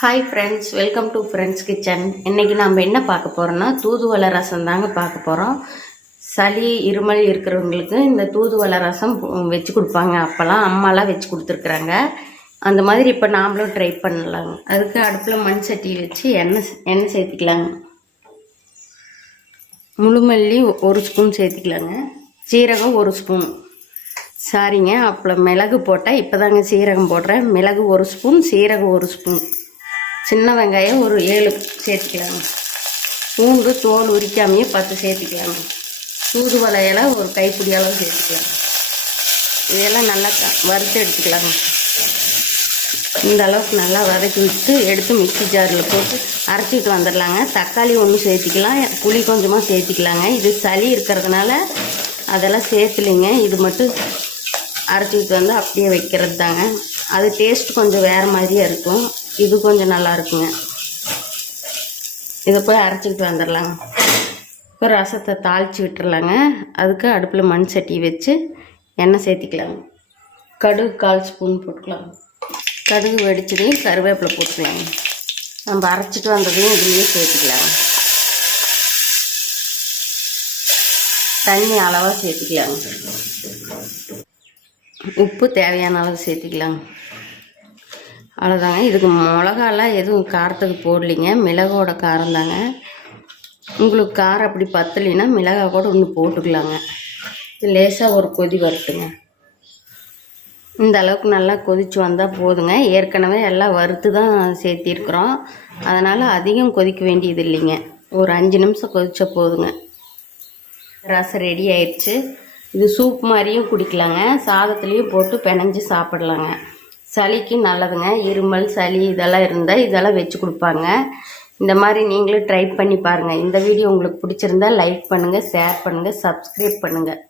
Hi friends, welcome to friends kitchen. இன்றைக்கி நம்ம என்ன பார்க்க போகிறோன்னா தூதுவளை ரசம் தாங்க பார்க்க போகிறோம். சளி இருமல் இருக்கிறவங்களுக்கு இந்த தூதுவளை ரசம் வச்சு கொடுப்பாங்க. அப்போல்லாம் அம்மாலாம் வச்சு கொடுத்துருக்குறாங்க. அந்த மாதிரி இப்போ நாமளும் ட்ரை பண்ணலாங்க. அதுக்கு அடுப்பில் மண் சட்டி வச்சு எண்ணெய் சேர்த்துக்கலாங்க. முழுமல்லி 1 ஸ்பூன் சேர்த்துக்கலாங்க. சீரகம் 1 ஸ்பூன். சாரிங்க, அப்புறம் மிளகு போட்டால் இப்போ தாங்க சீரகம் போடுறேன். மிளகு 1 ஸ்பூன், சீரகம் 1 ஸ்பூன். சின்ன வெங்காயம் ஒரு 7 சேர்த்துக்கலாங்க. பூண்டு தோல் உரிக்காமையே 10 சேர்த்துக்கலாங்க. தூதுவளை இலை ஒரு கைப்பிடி அளவு சேர்த்துக்கலாங்க. இதெல்லாம் நல்லா வறுத்து எடுத்துக்கலாங்க. இந்த அளவுக்கு நல்லா வதக்கி விட்டு எடுத்து மிக்ஸி ஜாரில் போட்டு அரைச்சிட்டு வந்துடலாங்க. தக்காளி 1 சேர்த்திக்கலாம், புளி கொஞ்சமாக சேர்த்திக்கலாங்க. இது சளி இருக்கிறதுனால அதெல்லாம் சேர்த்துலிங்க. இது மட்டும் அரைச்சிக்கிட்டு வந்து அப்படியே வைக்கிறது தாங்க. அது டேஸ்ட் கொஞ்சம் வேறு மாதிரியே இருக்கும். இது கொஞ்சம் நல்லா இருக்குங்க. இதை போய் அரைச்சிக்கிட்டு வந்துடலாங்க. இப்போ ரசத்தை தாளித்து விட்டுறலாங்க. அதுக்கு அடுப்பில் மண் சட்டி வச்சு எண்ணெய் சேர்த்திக்கலாங்க. கடுகு 1/4 ஸ்பூன் போட்டுக்கலாம். கடுகு வெடிச்சதையும் கருவேப்பிலை போட்டுக்கலாங்க. நம்ம அரைச்சிட்டு வந்ததையும் இதுலேயே சேர்த்துக்கலாங்க. தண்ணி அளவாக சேர்த்துக்கலாங்க. உப்பு தேவையான அளவு சேர்த்துக்கலாங்க. அவ்வளோதாங்க. இதுக்கு மிளகாலாம் எதுவும் காரத்துக்கு போடலிங்க. மிளகோட காரம் தாங்க. உங்களுக்கு காரம் அப்படி பத்தலைன்னா மிளகாய் கூட ஒன்று போட்டுக்கலாங்க. இது லேசாக ஒரு கொதி வரட்டுங்க. இந்த அளவுக்கு நல்லா கொதித்து வந்தால் போதுங்க. ஏற்கனவே எல்லாம் வறுத்து தான் சேர்த்திருக்கிறோம். அதனால் அதிகம் கொதிக்க வேண்டியது இல்லைங்க. ஒரு 5 நிமிஷம் கொதிச்சா போதுங்க. ரசம் ரெடி ஆயிடுச்சு. இது சூப் மாதிரியும் குடிக்கலாங்க. சாதத்துலேயும் போட்டு பிணைஞ்சு சாப்பிடலாங்க. சளிக்கு நல்லதுங்க. இருமல் சளி இதெல்லாம் இருந்தால் இதெல்லாம் வச்சு கொடுப்பாங்க. இந்த மாதிரி நீங்களும் ட்ரை பண்ணி பாருங்கள். இந்த வீடியோ உங்களுக்கு பிடிச்சிருந்தா லைக் பண்ணுங்கள், ஷேர் பண்ணுங்கள், சப்ஸ்கிரைப் பண்ணுங்கள்.